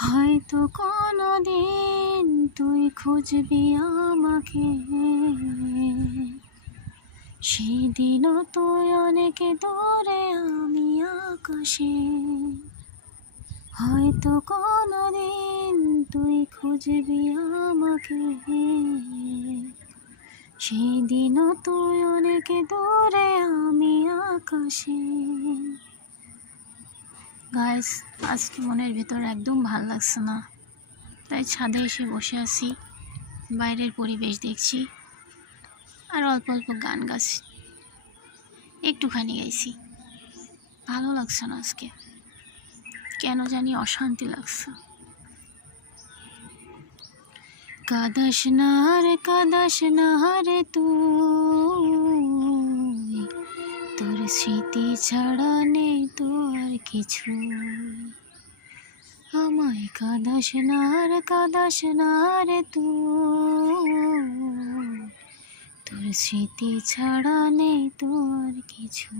হয়তো কোনোদিন তুই খুঁজবি আমাকে, সেদিনও তুই অনেক দূরে আমি আকাশে। হয়তো কোনোদিন তুই খুঁজবি আমাকে, সেদিনও তুই অনেক দূরে আমি আকাশে। গাইস, আজকে মনের ভেতর একদম ভাল লাগছে না, তাই ছাদে এসে বসে আছি, বাইরের পরিবেশ দেখছি আর অল্প অল্প গান গাছি, একটুখানি গাইছি। ভালো লাগছে না আজকে, কেন জানি অশান্তি লাগছে। কাঁদাস না রে তুই, তোর স্মৃতি ছাড়া নেই তো আর কিছু। আমায় কাঁদাস না রে তুই, তোর স্মৃতি ছাড়া নেই তো আর কিছু।